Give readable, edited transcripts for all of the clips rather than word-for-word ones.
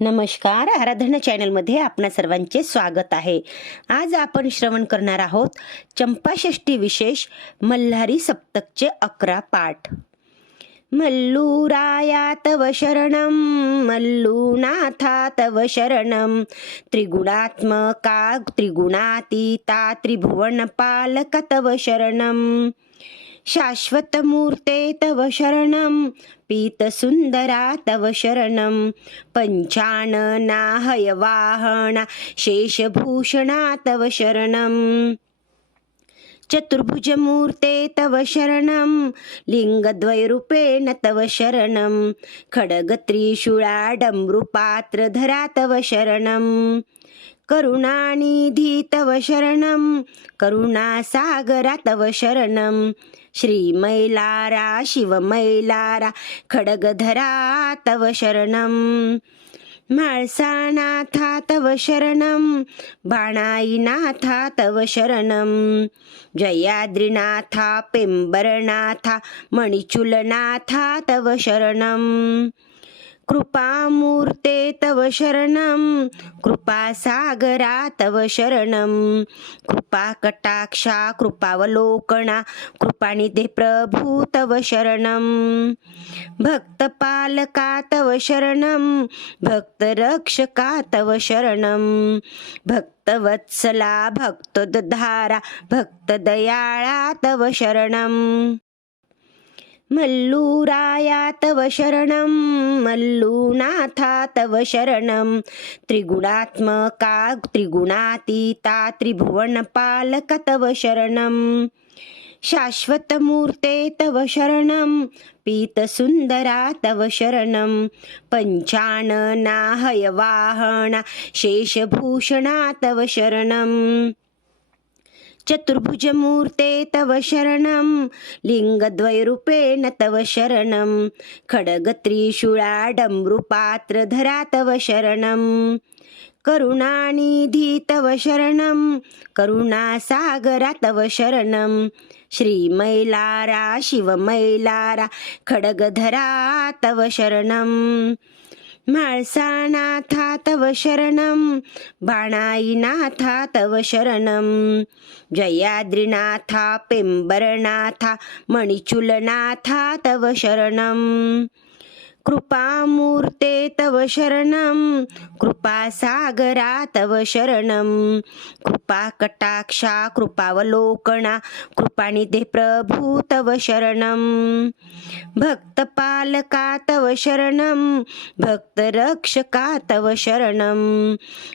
नमस्कार, आराधना चॅनलमध्ये आपणा सर्वांचे स्वागत आहे. आज आपण श्रवण करणार आहोत चंपाषष्ठी विशेष मल्हारी सप्तकचे 11 पाठ. मल्लूराया तव शरणं मल्लूनाथा तव शरणं त्रिगुणात्मका त्रिगुणातीता त्रिभुवनपालक तव शरणं शाश्वतमूर्ते तव शरणं पीतसुन्दरा तव शरणं पञ्चानना हयवाहना शेषभूषणा तव शरणं चतुर्भुजमूर्ते तव शरणं लिङ्गद्वयरूपेण तव शरणं खड्गत्रिशूलाडमरुपात्रधरा तव शरणं करुणानिधि तव शरणं करुणासागरा तव शरणं श्रीमैलारा शिवमैलारा खड्गधरा तव शरणं म्हाळसानाथा तव शरणं बाणाईनाथा तव शरणं जयाद्रिनाथा पेंबरनाथा मणिचूलनाथा तव शरणं कृपामूर्ते तव शरणं कृपासागरा तव शरणं कृपाकटाक्षा कृपावलोकना कृपानिधे प्रभु तव शरणं भक्तपालका तव शरणं भक्तरक्षका तव शरणं भक्तवत्सला भक्तोद्धारा भक्तदयाळा तव शरणं मल्लूराया तव शरणं मल्लूनाथा तव शरणं त्रिगुणात्मका त्रिगुणातीता त्रिभुवनपालक तव शरणं शाश्वतमूर्ते तव शरणं पीतसुन्दरा तव शरणं पञ्चानना हयवाहना शेषभूषणा तव शरणं चतुर्भुजमूर्ते तव शरणं लिङ्गद्वयरूपेण तव शरणं खड्गत्रिशूलाडमरुपात्रधरा तव शरणं करुणानिधि तव शरणं करुणासागरा तव शरणं श्रीमैलारा शिवमैलारा खड्गधरा तव शरणं म्हाळसानाथा तव शरणं बाणाईनाथा तव शरणं जयाद्रिनाथा पेंबरनाथा मणिचूलनाथा तव शरणं कृपामूर्ते तव शरणं कृपासागरा तव शरणं कृपाकटाक्षा कृपावलोकना कृपानिधे प्रभु तव शरणं भक्तपालका तव शरणं भक्तरक्षका तव शरणं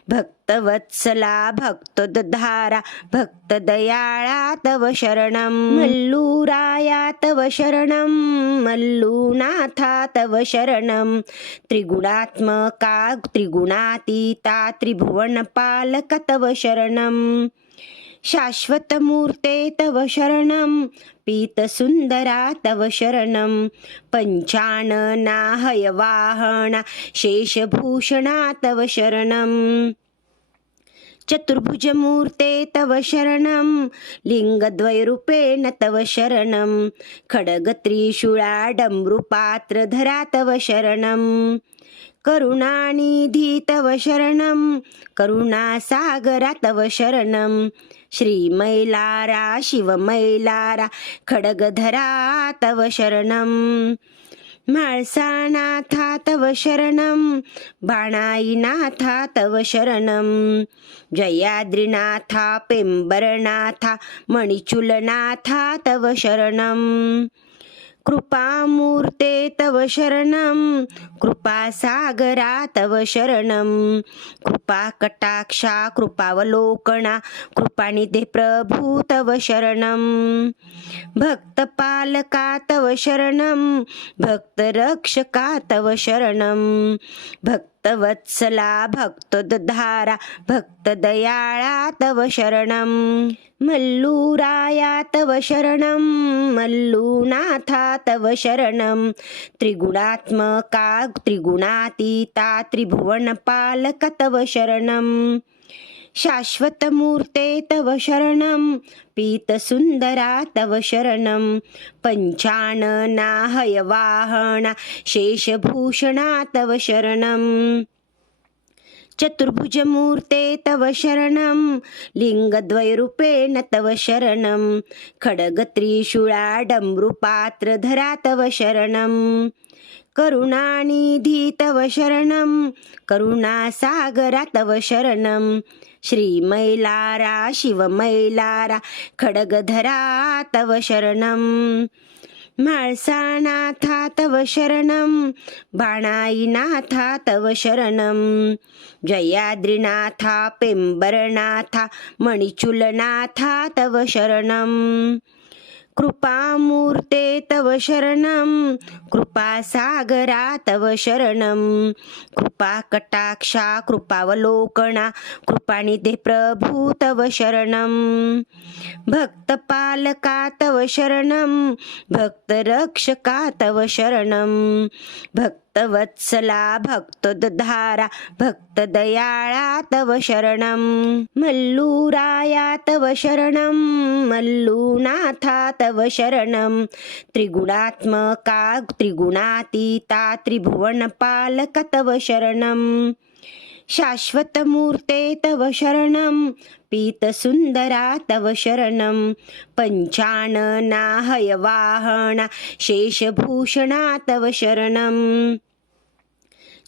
भक्तवत्सला भक्तोद्धारा भक्तदयाळा तव शरणं मल्लूराया तव शरणं मल्लूनाथा तव शरणं त्रिगुणात्मका त्रिगुणातीता त्रिभुवनपालक तव शरणं शाश्वतमूर्ते तव शरणं पीतसुन्दरा तव शरणं पञ्चानना हयवाहना शेषभूषणा तव शरणं चतुर्भुजमूर्ते तव शरणं लिङ्गद्वयरूपेण तव शरणं खड्गत्रिशूलाडमरुपात्रधरा तव शरणं करुणानिधि तव शरणं करुणासागरा तव शरणं श्रीमैलारा शिवमैलारा खड्गधरा तव शरणं म्हाळसानाथा तव शरणं बाणाईनाथा तव शरणं जयाद्रिनाथा पेंबरनाथा मणिचूलनाथा तव शरणं कृपामूर्ते तव शरणं कृपासागरा तव शरणं कृपाकटाक्षा कृपावलोकना कृपानिधे प्रभु तव शरणं भक्तपालका तव शरणं भक्तरक्षका तव शरणं भक्तवत्सला भक्तोद्धारा भक्तदयाळा तव शरणं मल्लूराया तव शरणं मल्लूनाथा तव शरणं त्रिगुणात्मका त्रिगुणातीता त्रिभुवनपालक तव शरणं शाश्वतमूर्ते तव शरणं पीतसुन्दरा तव शरणं पञ्चानना हयवाहना शेषभूषणा तव शरणं चतुर्भुजमूर्ते तव शरणं लिङ्गद्वयरूपेण तव शरणं खड्गत्रिशूलाडमरुपात्रधरा तव शरणं करुणानिधि तव शरणं करुणासागरा तव शरणं श्रीमैलारा शिवमैलारा खड्गधरा तव शरणं म्हाळसानाथा तव शरणं बाणाईनाथा तव शरणं जयाद्रिनाथा पेंबरनाथा मणिचूलनाथा तव शरणं कृपामूर्ते तव शरणं कृपासागरा तव शरणं कृपाकटाक्षा कृपावलोकना कृपानिधे प्रभु तव शरणं भक्तपालका तव शरणं भक्तरक्षका तव शरणं भक्तवत्सला भक्तोद्धारा भक्तदयाळा तव शरणं मल्लूराया तव शरणं मल्लूनाथा तव शरणं त्रिगुणात्मका त्रिगुणातीता त्रिभुवनपालक तव शरणं शाश्वतमूर्ते तव शरणं पीतसुन्दरा तव शरणं पञ्चानना हयवाहना शेषभूषणा तव शरणं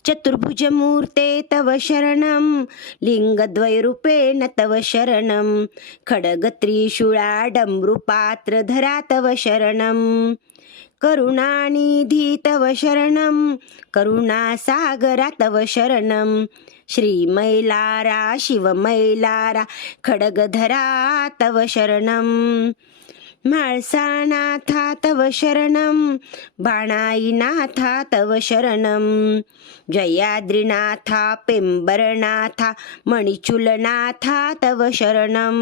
चतुर्भुजमूर्ते तव शरणं लिङ्गद्वयरूपेण तव शरणं खड्गत्रिशूलाडमरुपात्रधरा तव शरणं करुणानिधि तव शरणं करुणासागरा तव शरणं श्रीमैलारा शिवमैलारा खड्गधरा तव शरणं म्हाळसानाथा तव शरणं बाणाईनाथा तव शरणं जयाद्रिनाथा पेंबरनाथा मणिचूलनाथा तव शरणं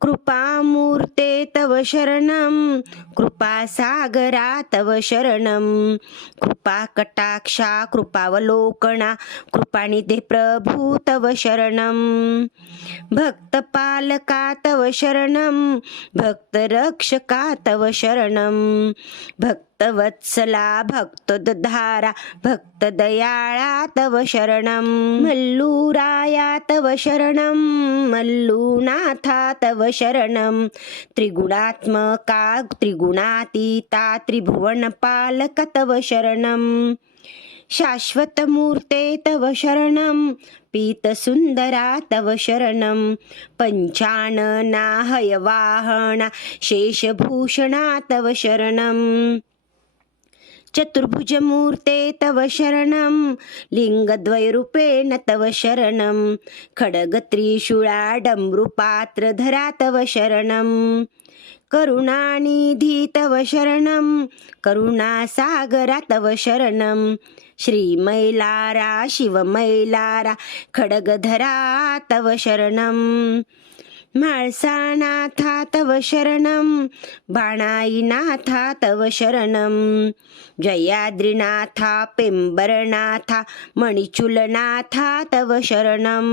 कृपामूर्ते तव शरणं कृपासागरा तव शरणं कृपाकटाक्षा कृपावलोकना कृपानिधे प्रभु तव शरणं भक्तपालका तव शरणं भक्तरक्षका तव शरणं भक्तवत्सला भक्तोद्धारा भक्तदयाळा तव शरणं मल्लूराया तव शरणं मल्लूनाथा तव शरणं त्रिगुणात्मका त्रिगुणातीता त्रिभुवनपालक तव शरणं शाश्वतमूर्ते तव शरणं पीतसुन्दरा तव शरणं पञ्चानना हयवाहना शेषभूषणा तव शरणं चतुर्भुजमूर्ते तव शरणं लिङ्गद्वयरूपेण तव शरणं खड्गत्रिशूलाडमरुपात्रधरा तव शरणं करुणानिधि तव शरणं करुणासागरा तव शरणं श्रीमैलारा शिवमैलारा खड्गधरा तव शरणं म्हाळसानाथा तव शरणं बाणाईनाथा तव शरणं जयाद्रिनाथा पेंबरनाथा मणिचूलनाथा तव शरणं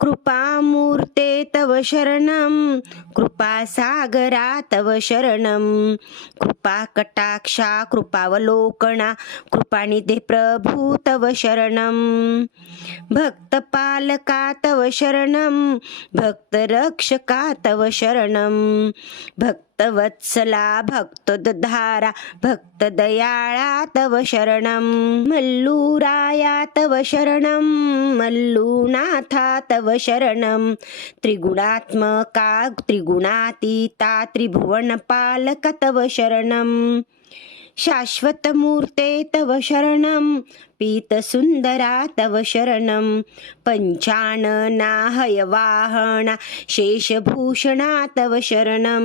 कृपामूर्ते तव शरणं कृपासागरा तव शरणं कृपाकटाक्षा कृपावलोकना कृपानिधे प्रभु तव शरणं भक्तपालका तव शरणं भक्तरक्षका तव शरणं भक्तवत्सला भक्तोद्धारा भक्तदयाळा तव शरणं मल्लूराया तव शरणं मल्लूनाथा तव शरणं त्रिगुणात्मका त्रिगुणातीता त्रिभुवनपालक तव शरणं शाश्वतमूर्ते तव शरणं पीतसुन्दरा तव शरणं पञ्चानना हयवाहना शेषभूषणा तव शरणं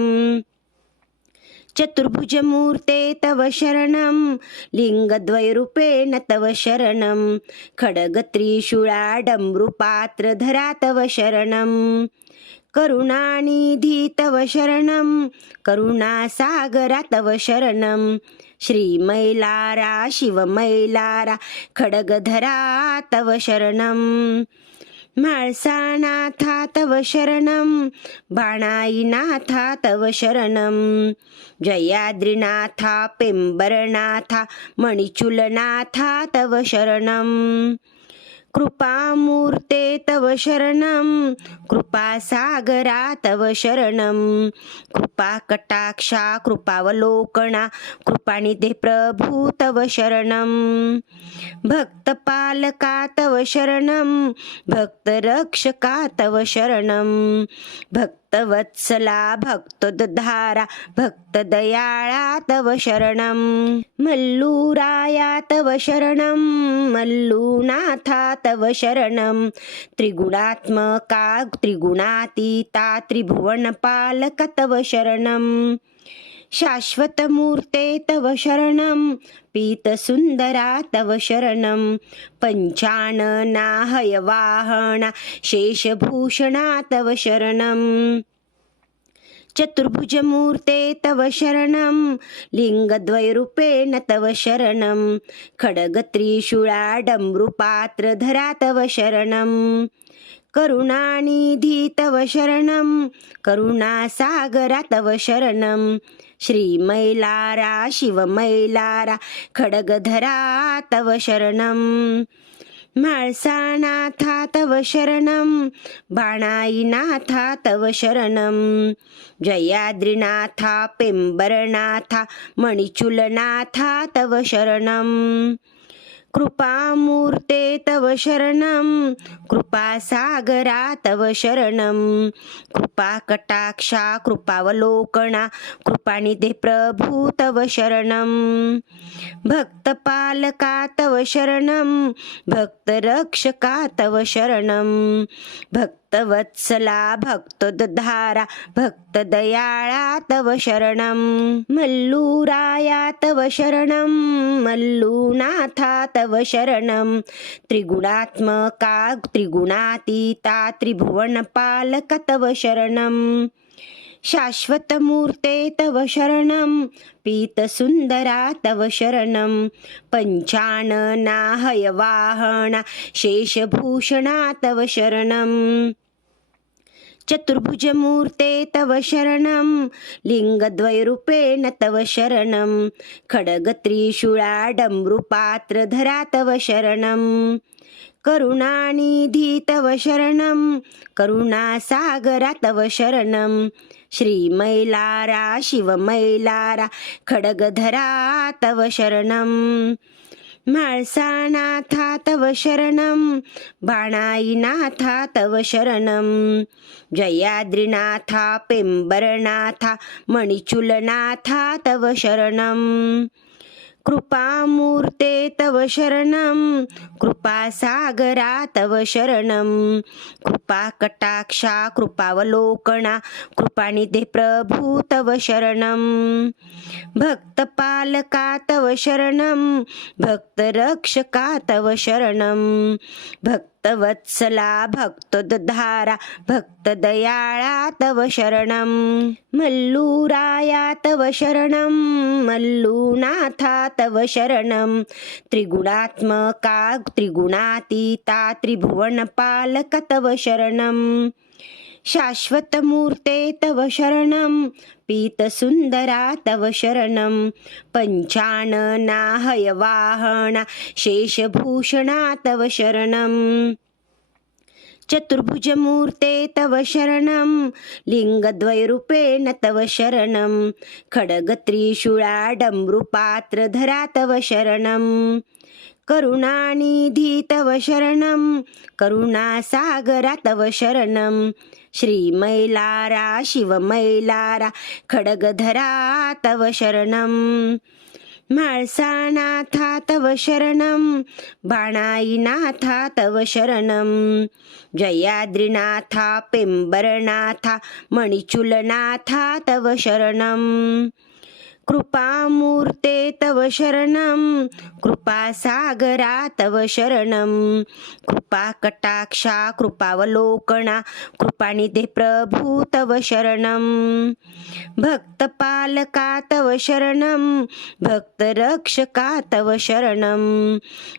चतुर्भुजमूर्ते तव शरणं लिङ्गद्वयरूपेण तव शरणं खड्गत्रिशूलाडमरुपात्रधरा तव शरणं करुणानिधि तव शरणं करुणासागरा तव शरणं श्रीमैलारा शिवमैलारा खड्गधरा तव शरणं म्हाळसानाथा तव शरणं बाणाईनाथा तव शरणं जयाद्रिनाथा पेंबरनाथा मणिचूलनाथा तव शरणं कृपामूर्ते तव शरणं कृपासागरा तव शरणं कृपाकटाक्षा कृपावलोकना कृपानिधे प्रभु तव शरणं भक्तपालका तव शरणं भक्तरक्षका तव शरणं भक्तवत्सला भक्तोद्धारा भक्तदयाळा तव शरणं मल्लूराया तव शरणं मल्लूनाथा तव शरणं त्रिगुणात्मका त्रिगुणातीता त्रिभुवनपालक तव शरणं शाश्वतमूर्ते तव शरणं पीतसुन्दरा तव शरणं पञ्चानना हयवाहना शेषभूषणा तव शरणं चतुर्भुजमूर्ते तव शरणं लिङ्गद्वयरूपेण तव शरणं खड्गत्रिशूला डमरुपात्रधरा तव शरणं करुणानिधि तव शरणं करुणासागरा तव शरणं श्रीमैलारा शिवमैलारा खड्गधरा तव शरणं म्हाळसानाथा तव शरणं बाणाईनाथा तव शरणं जयाद्रिनाथा पेंबरनाथा मणिचूलनाथा तव शरणं कृपामूर्ते तव शरणं कृपासागरा तव शरणं कृपाकटाक्षा कृपावलोकना कृपानिधे प्रभु तव शरणं भक्तपालका तव शरणं भक्तरक्षका तव शरणं भक्तवत्सला भक्तोद्धारा भक्तदयाळा तव शरणं मल्लूराया तव शरणं मल्लूनाथा तव शरणं त्रिगुणात्मका त्रिगुणातीता त्रिभुवनपालक तव शरणं शाश्वतमूर्ते तव शरणं पीतसुन्दरा तव शरणं पञ्चानना हयवाहना शेषभूषणा तव शरणं चतुर्भुजमूर्ते तव शरणं लिङ्गद्वयरूपेण तव शरणं खड्गत्रिशूला डमरुपात्रधरा तव शरणं करुणानिधि तव शरणं करुणासागरा तव शरणं श्रीमैलारा शिवमैलारा खड्गधरा तव शरणं म्हाळसानाथा तव शरणं बाणाईनाथा तव शरणं जयाद्रिनाथा पेंबरनाथा मणिचूलनाथा तव शरणं कृपामूर्ते तव शरणं कृपासागरा तव शरणं कृपाकटाक्षा कृपावलोकना कृपानिधे प्रभु तव शरणं भक्तपालका तव शरणं भक्तरक्षका तव शरणं भक्तवत्सला भक्तोद्धारा भक्तदयाळा तव शरणं मल्लूराया तव शरणं मल्लूनाथा तव शरणं त्रिगुणात्मका त्रिगुणातीता त्रिभुवनपालक तव शरणं शाश्वतमूर्ते तव शरणं पीतसुन्दरा तव शरणं पञ्चानना हयवाहना शेषभूषणा तव शरणं चतुर्भुजमूर्ते तव शरणं लिङ्गद्वयरूपेण तव शरणं खड्गत्रिशूला डमरुपात्रधरा तव शरणं करुणानिधि तव शरणं करुणासागरा तव शरणं श्रीमैलारा शिवमैलारा खड्गधरा तव शरणं म्हाळसानाथा तव शरणं बाणाईनाथा तव शरणं जयाद्रिनाथा पेंबरनाथा मणिचूलनाथा तव शरणं कृपामूर्ते तव शरणं कृपासागरा तव शरणं कृपाकटाक्षा कृपावलोकना कृपानिधे प्रभु तव शरणं भक्तपालका तव शरणं भक्तरक्षका तव शरणं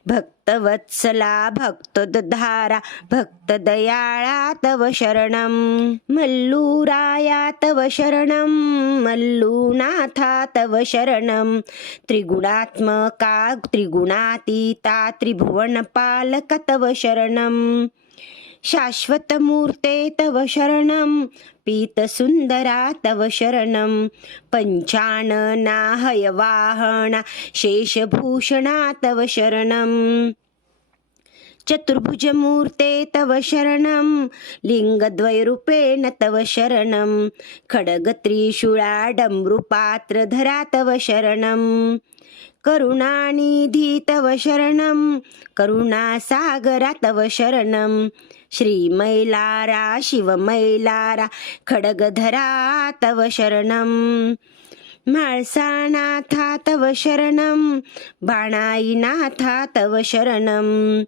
भक्त भक्तवत्सला भक्तोद्धारा भक्तदयाळा तव शरणं मल्लूराया तव शरणं मल्लूनाथा तव शरणं त्रिगुणात्मका त्रिगुणातीता त्रिभुवनपालक तव शरणं शाश्वतमूर्ते तव शरणं पीतसुन्दरा तव शरणं पञ्चानना हयवाहना शेषभूषणा तव शरणं चतुर्भुजमूर्ते तव शरणं लिङ्गद्वयरूपेण तव शरणं खड्गत्रिशूलाडम्बरुपात्रधरा तव शरणं करुणानिधि तव शरणं करुणासागरा तव शरणं श्रीमैलारा शिवमैलारा खड्गधरा तव शरणं म्हाळसानाथा तव शरणं बाणाईनाथा तव शरणं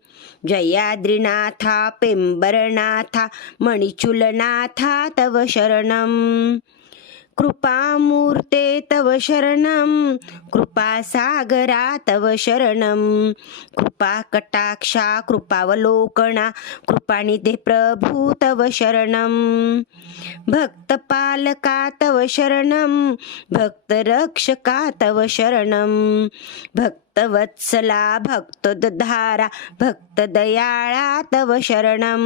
जयाद्रिनाथा पेंबरनाथा मणिचूलनाथा तव शरणं कृपामूर्ते तव शरणं कृपासागरा तव शरणं कृपाकटाक्षा कृपावलोकना कृपानिधे प्रभु तव शरणं भक्तपालका तव शरणं भक्तरक्षका तव शरणं भक्तवत्सला भक्तोद्धारा भक्तदयाळा तव शरणं